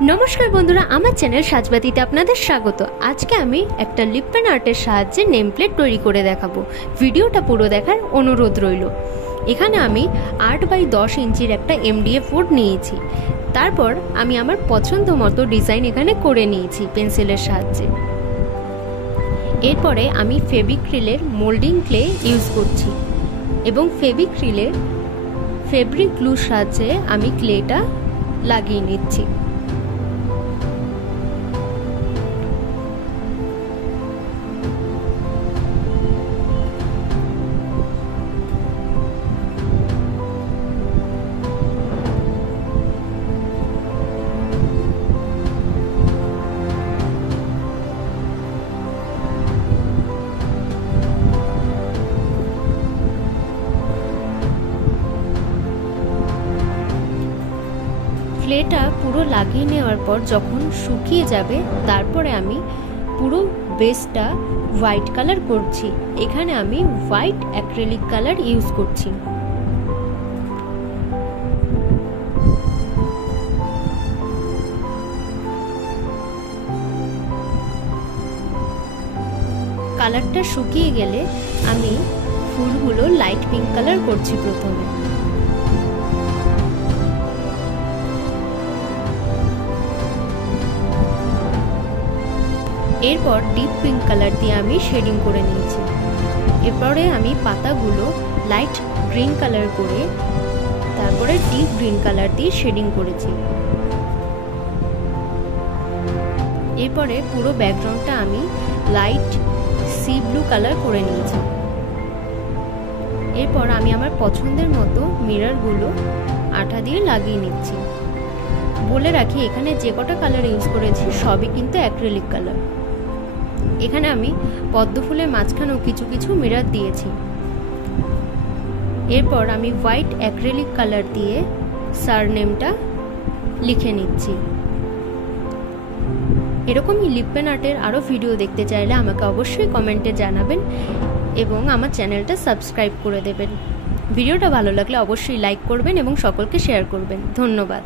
নমস্কার বন্ধুরা, আমার চ্যানেল সাজবাতিতে আপনাদের স্বাগত। আজকে আমি একটা লিপ পেন আর্টের সাহায্যে নেম প্লেট তৈরি করে দেখাবো। ভিডিওটা পুরো দেখার অনুরোধ রইল। এখানে আমি 8x10 ইঞ্চির একটা MDF বোর্ড নিয়েছি। তারপর আমি আমার পছন্দ মতো ডিজাইন এখানে করে নিয়েছি পেন্সিলের সাহায্যে। এরপরে আমি ফেভিক্রিলের মোল্ডিং ক্লে ইউজ করছি এবং ফেভিক্রিলের ফেব্রিক গ্লুর সাহায্যে আমি ক্লেটা লাগিয়ে নিচ্ছি। ক্লেটা পুরো লাগিয়ে নেওয়ার পর যখন শুকিয়ে যাবে তারপরে আমি পুরো বেসটা হোয়াইট কালার করছি। এখানে আমি হোয়াইট অ্যাক্রিলিক কালার ইউজ করছি। কালারটা শুকিয়ে গেলে আমি ফুলগুলো লাইট পিঙ্ক কালার করছি প্রথমে। এরপর ডিপ পিঙ্ক কালার দিয়ে আমি শেডিং করে নিয়েছি। এরপরে আমি পাতাগুলো লাইট গ্রিন কালার করে তারপরে ডিপ গ্রিন কালার দিয়ে শেডিং করেছি। এরপরে পুরো ব্যাকগ্রাউন্ডটা আমি লাইট সি ব্লু কালার করে নিয়েছি। এরপর আমি আমার পছন্দের মতো মিররগুলো আঠা দিয়ে লাগিয়ে নিচ্ছি। বলে রাখি, এখানে যে কটা কালার ইউজ করেছি সবই কিন্তু অ্যাক্রিলিক কালার। এখানে আমি পদ্ম ফুলের মাঝখানেও কিছু কিছু মিরর দিয়েছি। এরপর আমি হোয়াইট অ্যাক্রিলিক কালার দিয়ে সারনেমটা লিখে নিচ্ছি। এরকমই লিপ পেন আর্টের আরও ভিডিও দেখতে চাইলে আমাকে অবশ্যই কমেন্টে জানাবেন এবং আমার চ্যানেলটা সাবস্ক্রাইব করে দেবেন। ভিডিওটা ভালো লাগলে অবশ্যই লাইক করবেন এবং সকলকে শেয়ার করবেন। ধন্যবাদ।